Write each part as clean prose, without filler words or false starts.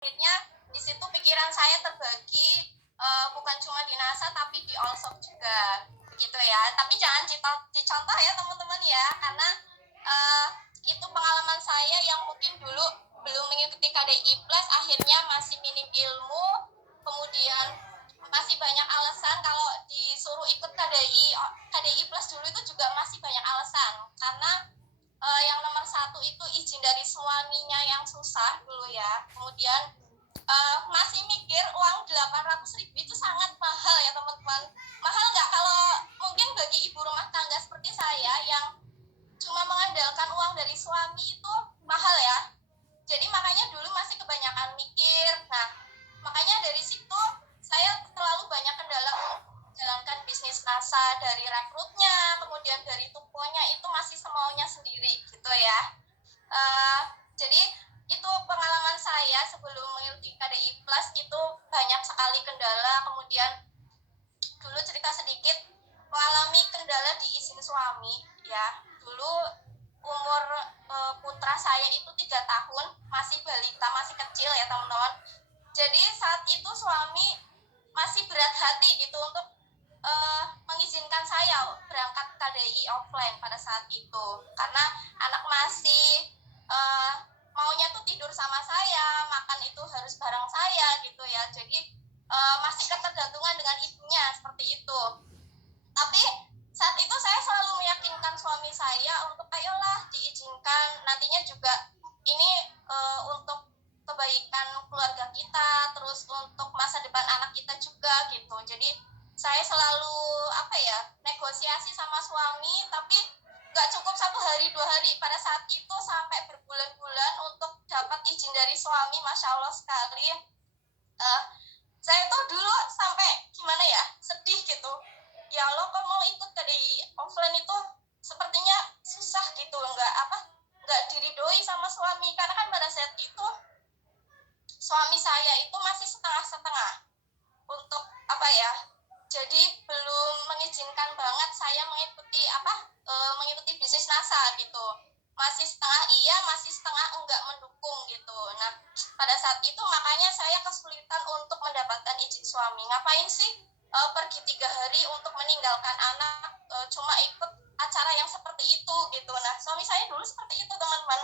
akhirnya di situ pikiran saya terbagi, bukan cuma di NASA tapi di Allsop juga begitu ya. Tapi jangan dicontoh ya teman-teman ya, karena uh, itu pengalaman saya yang mungkin dulu belum mengikuti KDI Plus, akhirnya masih minim ilmu, kemudian masih banyak alasan. Kalau disuruh ikut KDI Plus dulu itu juga masih banyak alasan, karena yang nomor satu itu izin dari suaminya yang susah dulu ya. Kemudian masih mikir uang 800.000 itu sangat mahal ya teman-teman. Mahal nggak kalau mungkin bagi ibu rumah tangga seperti saya yang cuma mengandalkan uang dari suami itu mahal ya. Jadi makanya dulu masih kebanyakan mikir. Nah, makanya dari situ saya terlalu banyak kendala untuk menjalankan bisnis NASA, dari rekrutnya, kemudian dari tuponya itu masih semaunya sendiri gitu ya. Jadi itu pengalaman saya sebelum mengikuti KDI Plus, itu banyak sekali kendala. Kemudian dulu cerita sedikit, mengalami kendala di izin suami ya. Dulu umur putra saya itu 3 tahun, masih balita, masih kecil ya teman-teman. Jadi saat itu suami masih berat hati gitu untuk mengizinkan saya berangkat KDI offline pada saat itu, karena anak masih maunya tuh tidur sama saya, makan itu harus bareng saya gitu ya. Jadi masih ketergantungan dengan ibunya seperti itu. Tapi saat itu saya selalu meyakinkan suami saya untuk ayolah diizinkan, nantinya juga ini untuk kebaikan keluarga kita, terus untuk masa depan anak kita juga gitu. Jadi saya selalu negosiasi sama suami, tapi nggak cukup 1 hari 2 hari. Pada saat itu sampai berbulan-bulan untuk dapat izin dari suami, masya Allah sekali. Saya tuh dulu sampai gimana ya, sedih gitu. Ya Allah, kok mau ikut dari offline itu sepertinya susah gitu, nggak diridoi sama suami, karena kan pada saat itu suami saya itu masih setengah-setengah untuk jadi belum mengizinkan banget saya mengikuti bisnis NASA gitu. Masih setengah iya, masih setengah enggak mendukung gitu. Nah, pada saat itu makanya saya kesulitan untuk mendapatkan izin suami. Ngapain sih pergi 3 hari untuk meninggalkan anak, cuma ikut acara yang seperti itu gitu. Nah, suami saya dulu seperti itu teman-teman.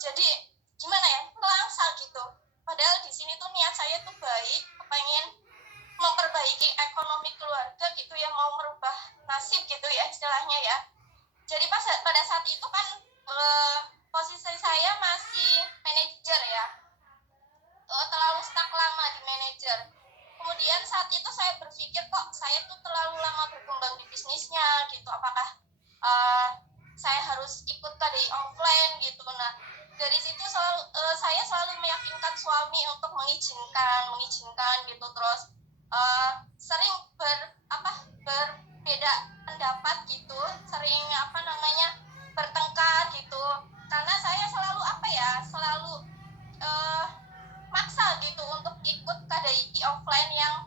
Jadi gimana ya, langsal gitu. Padahal di sini tuh niat saya tuh baik, pengen memperbaiki ekonomi keluarga gitu ya, mau merubah nasib gitu ya istilahnya ya. Jadi pada saat itu kan posisi saya masih manajer ya, terlalu stuck lama di manajer. Kemudian saat itu saya berpikir, kok saya tuh terlalu lama berkembang di bisnisnya gitu, apakah saya harus ikut KDI offline gitu. Nah, dari situ saya selalu meyakinkan suami untuk mengizinkan gitu. Terus sering berbeda pendapat gitu, sering bertengkar gitu, karena saya selalu maksa gitu untuk ikut KDI offline yang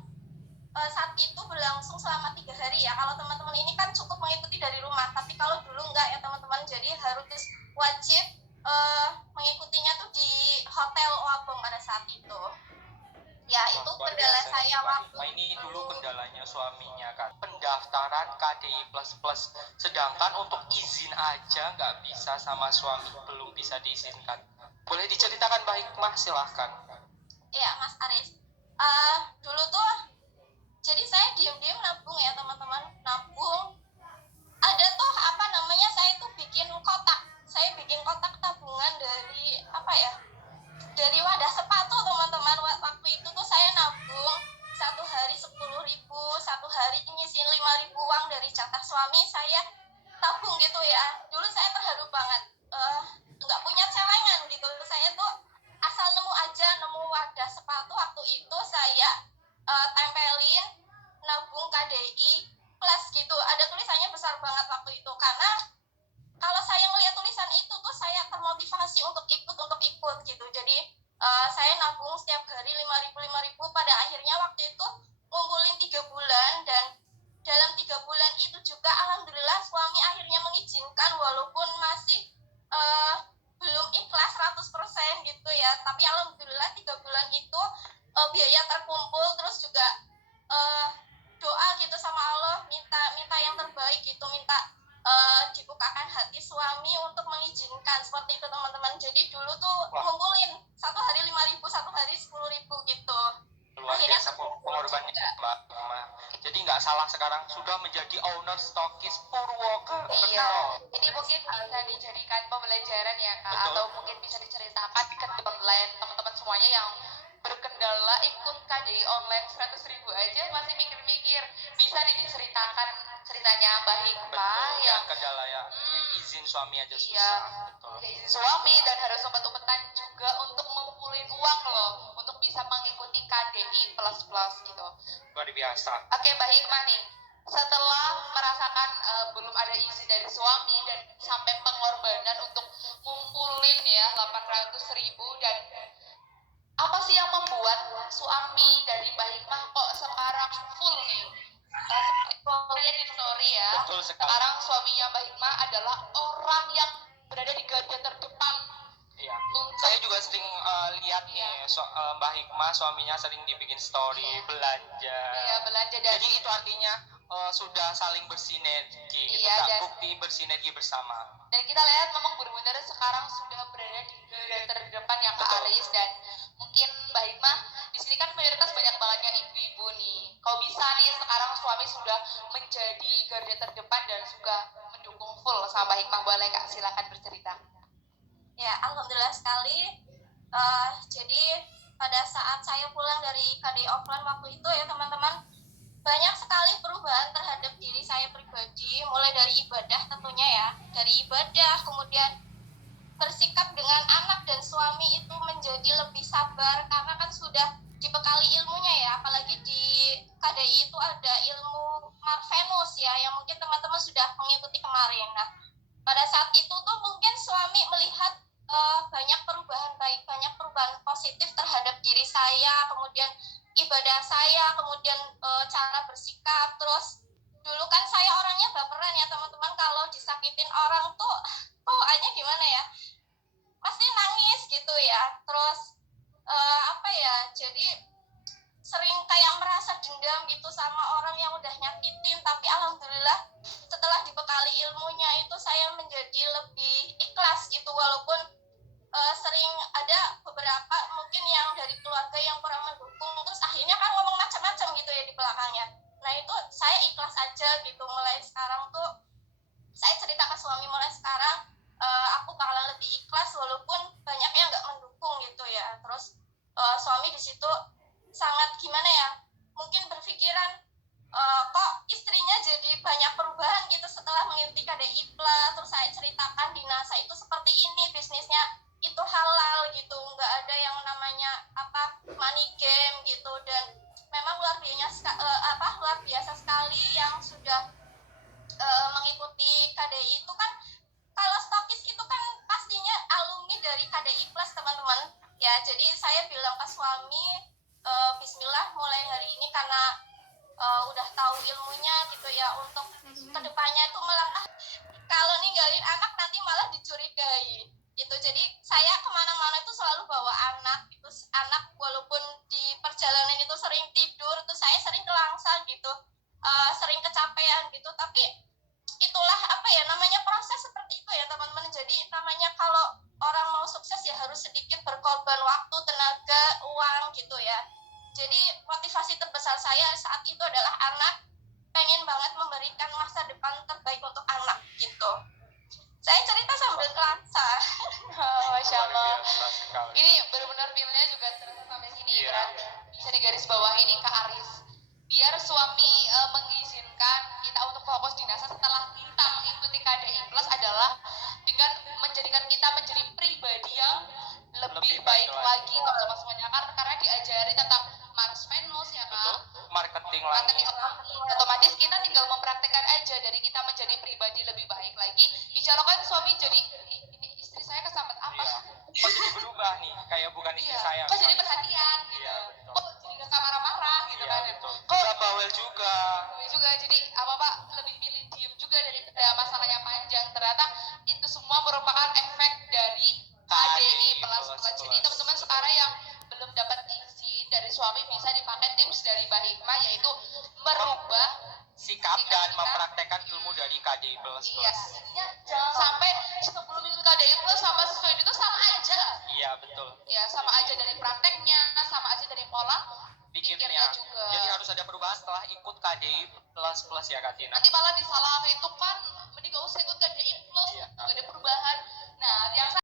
saat itu berlangsung selama 3 hari ya. Kalau teman-teman ini kan cukup mengikuti dari rumah, tapi kalau dulu enggak ya teman-teman, jadi harus wajib mengikutinya tuh di hotel Wabong pada saat itu. Ya, itu kendala saya waktu. Nah, ini dulu kendalanya suaminya kan, pendaftaran KDI Plus, sedangkan untuk izin aja nggak bisa sama suami, belum bisa diizinkan. Boleh diceritakan Mbak Hikmah, silahkan. Iya Mas Aris, dulu tuh jadi saya diam-diam nabung ya teman-teman, nabung. Ada tuh saya tuh bikin kotak, tabungan dari wadah sepatu teman-teman. Waktu itu tuh saya nabung 1 hari 10.000, 1 hari nyisin 5.000 uang dari jatah suami saya tabung gitu ya. Dulu saya terharu banget, nggak punya celengan gitu. Saya tuh asal nemu wadah sepatu, waktu itu saya tempelin nabung KDI Plus gitu. Ada tulisannya besar banget waktu itu, karena kalau saya melihat tulisan itu tuh saya termotivasi untuk ikut gitu. Jadi saya nabung setiap hari 5.000 pada akhirnya waktu itu ngumpulin 3 bulan, dan dalam 3 bulan itu juga alhamdulillah suami akhirnya mengizinkan, walaupun masih belum ikhlas 100% gitu ya, tapi alhamdulillah 3 bulan itu biaya terkumpul, terus juga eh, doa gitu sama Allah, minta minta yang terbaik gitu, minta dibukakan hati suami untuk mengizinkan seperti itu teman-teman. Jadi dulu tuh Wah, ngumpulin satu hari 5.000, satu hari 10.000 gitu. luar Akhirnya biasa terkumpul pengorbanannya juga. Mbak Hikmah. Jadi nggak salah sekarang sudah menjadi owner stokis Purwokerto. Iya, jadi mungkin bisa dijadikan pembelajaran ya Kak, Betul. atau mungkin bisa diceritakan ke online teman-teman semuanya yang berkendala ikut KDI online 100.000 aja masih mikir-mikir, bisa diceritakan ceritanya Mbak Hikmah Betul, yang yang kendala ya izin suami aja iya, susah. Betul. izin suami dan harus umpet-umpetan juga untuk ngumpulin uang loh untuk bisa mengikuti KDI plus gitu. Luar biasa. Oke Mbak Hikmah nih, setelah merasakan belum ada izin dari suami dan sampai pengorbanan untuk ngumpulin ya 800.000, dan apa sih yang membuat suami dari Mbak Hikmah kok sekarang full nih? Seperti story di story ya, Betul sekali. sekarang suaminya Mbak Hikmah adalah orang yang berada di garda terdepan. Iya. Saya juga sering lihat nih Mbak Hikmah suaminya sering dibikin story belanja. Iya, belanja dan Jadi itu artinya sudah saling bersinergi. Itu Iya, tak dan- bukti bersinergi bersama. dan kita lihat memang benar-benar sekarang sudah berada di garda terdepan yang Kak Betul. Aris. Dan mungkin Mbak Hikmah di sini kan mayoritas banyak banget yang ibu-ibu nih. Kalau bisa nih sekarang suami sudah menjadi garda terdepan dan juga mendukung full sama Mbak Hikmah, boleh Kak silakan bercerita. Ya, alhamdulillah sekali. Jadi pada saat saya pulang dari KDI offline waktu itu ya teman-teman, banyak sekali perubahan terhadap diri saya pribadi, mulai dari ibadah tentunya ya, dari ibadah, kemudian bersikap dengan anak dan suami itu menjadi lebih sabar karena kan sudah dibekali ilmunya ya, apalagi di KDI itu ada ilmu Marvenus ya, yang mungkin teman-teman sudah mengikuti kemarin. Nah, pada saat itu tuh mungkin suami melihat banyak perubahan baik, banyak perubahan positif terhadap diri saya, kemudian ibadah saya, kemudian cara bersikap. Terus dulu kan saya orangnya baperan ya teman-teman, kalau disakitin orang tuh bawaannya gimana ya, pasti nangis gitu ya. Terus apa ya, jadi sering kayak merasa dendam gitu sama orang yang udah nyakitin. Tapi alhamdulillah setelah dibekali ilmunya itu saya menjadi lebih ikhlas gitu, walaupun sering ada beberapa mungkin yang dari keluarga yang kurang mendukung, terus akhirnya kan ngomong macam-macam gitu ya di belakangnya. Nah itu saya ikhlas aja gitu. Mulai sekarang tuh saya cerita ke suami, mulai sekarang aku bakalan lebih ikhlas walaupun banyak yang nggak mendukung gitu ya. Terus suami di situ sangat gimana ya, mungkin berpikiran kok istrinya jadi banyak perubahan gitu setelah mengikuti KDI Plus. Terus saya ceritakan di NASA itu seperti ini, bisnisnya itu halal gitu, nggak ada yang namanya money game gitu. Dan memang luar biasa sekali yang sudah mengikuti KDI itu kan. Kalau stokis itu kan pastinya alumni dari KDI Plus teman-teman ya. Jadi saya bilang ke suami, Bismillah mulai hari ini karena udah tahu ilmunya gitu ya, untuk kedepannya itu melangkah, kalau ninggalin anak nanti malah dicurigai gitu. Jadi saya kemana-mana itu selalu bawa anak gitu. Anak walaupun di perjalanan itu sering tidur, terus saya sering kelangsa gitu, sering kecapean gitu, tapi itulah namanya proses seperti itu ya teman-teman. Jadi namanya kalau orang mau sukses ya harus sedikit berkorban waktu, tenaga, uang gitu ya. Jadi motivasi terbesar saya saat itu adalah anak, pengen banget memberikan masa depan terbaik untuk anak gitu. Saya cerita sambil kelasa. Masya Allah. Luar biasa sekali. Ini benar-benar feelnya juga terasa sampai sini. Iya. Berarti bisa digaris bawahi nih Kak Aris, biar suami mengizinkan kita untuk fokus di NASA setelah kita mengikuti KDI Plus adalah dengan menjadikan kita menjadi pribadi yang lebih baik lagi teman-teman semuanya, karena diajari tentang Mars Venus ya Betul. Kak, Marketing marketing lagi. online. Otomatis kita tinggal mempraktekkan aja, dari kita menjadi pribadi lebih baik lagi, insya Allah kan suami jadi, ini istri saya kesambet apa? Iya. Kok jadi berubah nih? Kayak bukan istri Iya. saya. Kok jadi perhatian gitu. Iya, betul. Kok jadi gak marah-marah gitu Iya, kan. betul. Kok Nggak bawel juga. juga jadi apa-apa lebih milih diem juga daripada masalahnya panjang. Ternyata itu semua merupakan efek dari suami bisa dipakai tips dari Mbak Hikmah, yaitu merubah sikap dan mempraktekkan ilmu dari KDI plus iya, plus. jangan sampai sebelum ikut KDI plus sama sesuai itu sama aja. Iya betul. Ya sama aja dari prakteknya, sama aja dari pola Pikirnya juga. jadi harus ada perubahan setelah ikut KDI plus plus ya Kak Tina. Nanti malah disalah itu kan, mending gak usah ikut KDI plus, Iya. gak ada perubahan. Nah yang